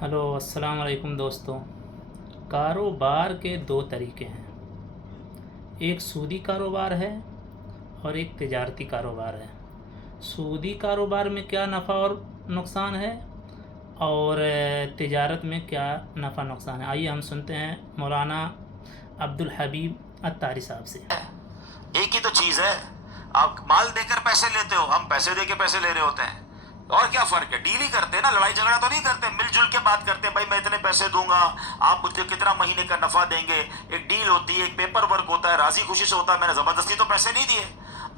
Hello السلام علیکم دوستوں. کاروبار کے دو طریقے ہیں. ایک سودی کاروبار ہے اور ایک تجارتی کاروبار ہے. سودی کاروبار میں کیا نفع اور نقصان ہے اور تجارت میں کیا نفع نقصان ہے، آئیے ہم سنتے ہیں مولانا عبدالحبیب اتاری صاحب سے. ایک ہی تو چیز ہے. آپ مال دے کر پیسے لیتے ہو، ہم پیسے دے کے پیسے لے رہے ہوتے ہیں. اور کیا فرق ہے؟ ڈیل ہی کرتے ہیں نا، لڑائی جھگڑا تو نہیں کرتے، مل جل کے بات کرتے ہیں. بھائی میں اتنے پیسے دوں گا، آپ مجھے کتنا مہینے کا نفع دیں گے. ایک ڈیل ہوتی ہے، ایک پیپر ورک ہوتا ہے، راضی خوشی سے ہوتا ہے. میں نے زبردستی تو پیسے نہیں دیے.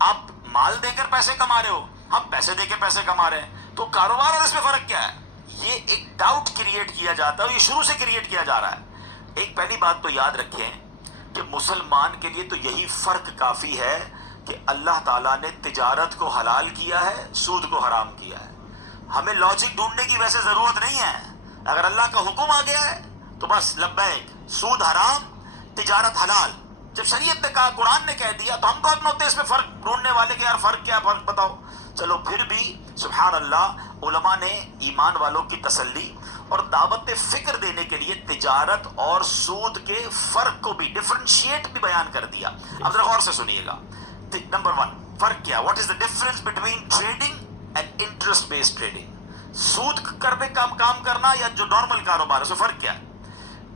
آپ مال دے کر پیسے کما رہے ہو، ہم پیسے دے کے پیسے کما رہے ہیں. تو کاروبار اور اس میں فرق کیا ہے؟ یہ ایک ڈاؤٹ کریٹ کیا جاتا ہے، یہ شروع سے کریٹ کیا جا رہا ہے. ایک پہلی بات تو یاد رکھیں کہ مسلمان کے لیے تو یہی فرق کافی ہے کہ اللہ تعالیٰ نے تجارت کو حلال کیا ہے، سود کو حرام کیا ہے. ہمیں لاجک ڈھونڈنے کی ویسے ضرورت نہیں ہے. اگر اللہ کا حکم آ گیا ہے تو بس لبیک، سود حرام، تجارت حلال. جب شریعت نے کہا، قرآن نے کہہ دیا، تو ہم کون ہوتے ہیں اس میں فرق ڈھونڈنے والے کہ یار فرق کیا، فرق بتاؤ. چلو پھر بھی سبحان اللہ، علماء نے ایمان والوں کی تسلی اور دعوت فکر دینے کے لیے تجارت اور سود کے فرق کو بھی ڈفرینشیٹ بھی بیان کر دیا. اب ذرا غور سے سنیے گا. نمبر ون، فرق کیا؟ What is the difference between trading and interest based trading? سود کرنے کا کام کرنا یا جو نارمل کاروبار ہے، اس میں فرق کیا ہے؟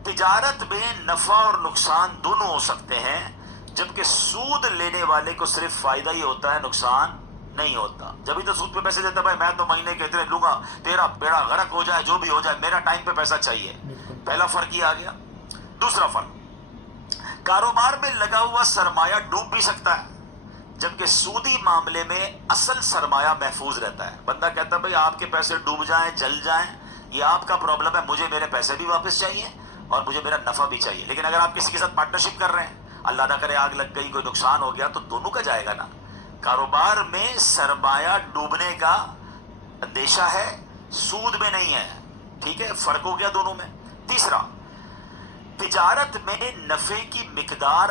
تجارت میں نفع اور نقصان دونوں ہو سکتے ہیں، جبکہ سود لینے والے کو صرف فائدہ ہی ہوتا ہے، نقصان نہیں ہوتا. جبھی تو سود پہ پیسے دیتا ہے، بھائی میں تو مہینے کے اتنے لوں گا، تیرا بیڑا غرق ہو جائے جو بھی ہو جائے، میرا ٹائم پہ پیسہ چاہیے. پہلا فرق یہ آ گیا. دوسرا فرق، کاروبار میں لگا ہوا سرمایہ ڈوب بھی سکتا ہے، جبکہ سودی معاملے میں اصل سرمایہ محفوظ رہتا ہے. بندہ کہتا ہے بھائی آپ کے پیسے ڈوب جائیں، جل جائیں، یہ آپ کا پرابلم ہے، مجھے میرے پیسے بھی واپس چاہیے اور مجھے میرا نفع بھی چاہیے. لیکن اگر آپ کسی کے ساتھ پارٹنرشپ کر رہے ہیں، اللہ نہ کرے آگ لگ گئی، کوئی نقصان ہو گیا، تو دونوں کا جائے گا نا. کاروبار میں سرمایہ ڈوبنے کا اندیشہ ہے، سود میں نہیں ہے. ٹھیک ہے، فرق ہو گیا دونوں میں. تیسرا، تجارت میں نفع کی مقدار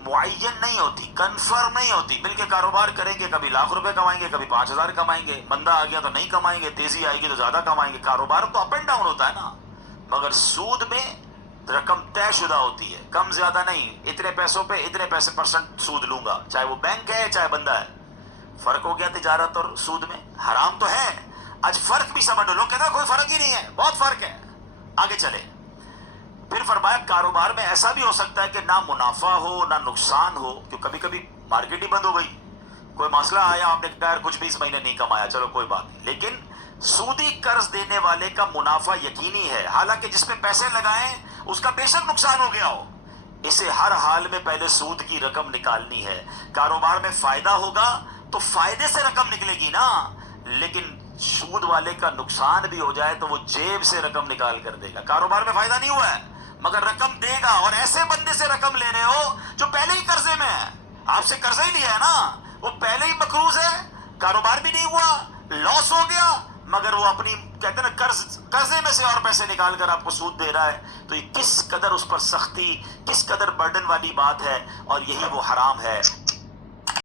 معین نہیں ہوتی، کنفرم نہیں ہوتی. مل کے کاروبار کریں گے، کبھی لاکھ روپے کمائیں گے، کبھی 5,000 کمائیں گے. مندہ آ گیا تو نہیں کمائیں گے، تیزی آئے گی تو زیادہ کمائیں گے. کاروبار تو اپ اینڈ ڈاؤن ہوتا ہے نا. مگر سود میں رقم طے شدہ ہوتی ہے، کم زیادہ نہیں. اتنے پیسوں پہ اتنے پیسے پرسنٹ سود لوں گا، چاہے وہ بینک ہے چاہے بندہ ہے. فرق ہو گیا تجارت اور سود میں. حرام تو ہے. آج فرق بھی سمجھ لو. لوگ کہتے ہیں کوئی فرق ہی نہیں ہے، بہت فرق ہے. آگے چلے. پھر فرمایا کاروبار میں ایسا بھی ہو سکتا ہے کہ نہ منافع ہو نہ نقصان ہو، کہ کبھی کبھی مارکیٹ ہی بند ہو گئی، کوئی مسئلہ آیا، آپ نے کہا کچھ بھی اس مہینے نہیں کمایا، چلو کوئی بات نہیں. لیکن سودی قرض دینے والے کا منافع یقینی ہے، حالانکہ جس پہ پیسے لگائیں اس کا بے شک نقصان ہو گیا ہو. اسے ہر حال میں پہلے سود کی رقم نکالنی ہے. کاروبار میں فائدہ ہوگا تو فائدے سے رقم نکلے گی نا. لیکن سود والے کا نقصان بھی ہو جائے تو وہ جیب سے رقم نکال کر دے گا. کاروبار میں فائدہ نہیں ہوا ہے مگر رقم دے گا. اور ایسے بندے سے رقم لے رہے ہو جو پہلے ہی قرضے میں ہے، آپ سے قرضہ ہی لیا ہے نا، وہ پہلے ہی مقروض ہے، کاروبار بھی نہیں ہوا، لاس ہو گیا، مگر وہ اپنی کہتے ہیں نا قرضے میں سے اور پیسے نکال کر آپ کو سود دے رہا ہے. تو یہ کس قدر اس پر سختی، کس قدر برڈن والی بات ہے، اور یہی وہ حرام ہے